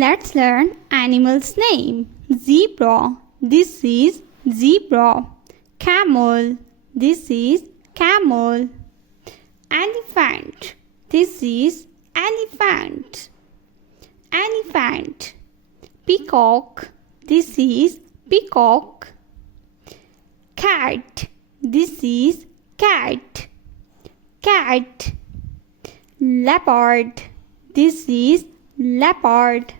Let's learn animals' name. Zebra. This is zebra. Camel. This is camel. Elephant. This is elephant. Elephant. Peacock. This is peacock. Cat. This is cat. Cat. Leopard. This is leopard.